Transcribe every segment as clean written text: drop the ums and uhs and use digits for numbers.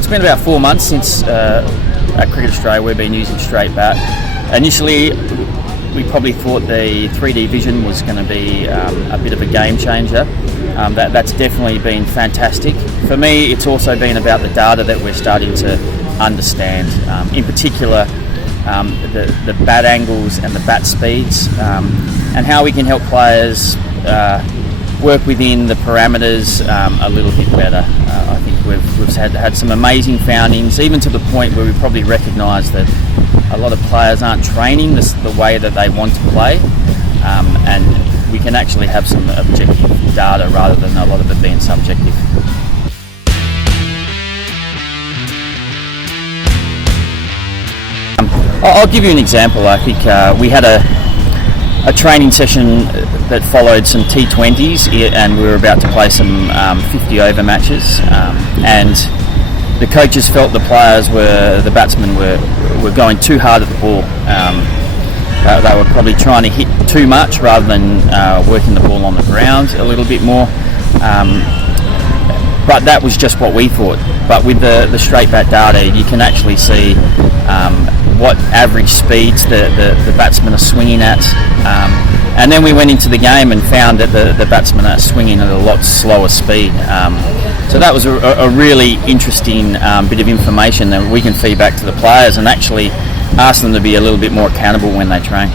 It's been about 4 months since at Cricket Australia we've been using str8bat. Initially, we probably thought the 3D vision was going to be a bit of a game changer. That's definitely been fantastic. For me, it's also been about the data that we're starting to understand. In particular, the bat angles and the bat speeds, and how we can help players work within the parameters a little bit better. I think we've had some amazing foundings, even to the point where we probably recognise that a lot of players aren't training the way that they want to play, and we can actually have some objective data rather than a lot of it being subjective. I'll give you an example. I think we had a training session that followed some T20s, and we were about to play some 50 over matches, and the coaches felt the batsmen were going too hard at the ball. They were probably trying to hit too much rather than working the ball on the ground a little bit more. But that was just what we thought. But with the str8bat data, you can actually see what average speeds the batsmen are swinging at. And then we went into the game and found that the batsmen are swinging at a lot slower speed. So that was a really interesting bit of information that we can feed back to the players and actually ask them to be a little bit more accountable when they train.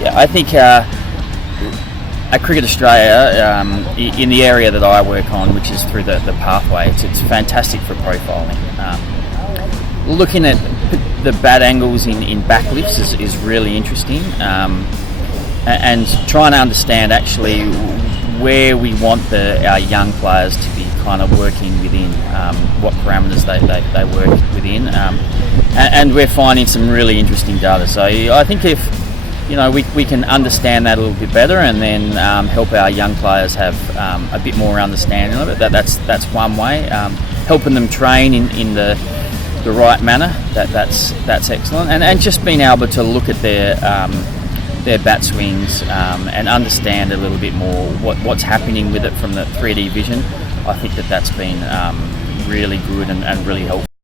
Yeah, I think at Cricket Australia, in the area that I work on, which is through the pathway, it's fantastic for profiling. Looking at the bat angles in backlifts is really interesting, and trying to understand actually where we want our young players to be kind of working within, what parameters they work within, and we're finding some really interesting data. So I think if we can understand that a little bit better, and then help our young players have a bit more understanding of it. That's one way. Helping them train in the right manner. That's excellent. And just being able to look at their bat swings and understand a little bit more what's happening with it from the 3D vision. I think that's been really good and really helpful.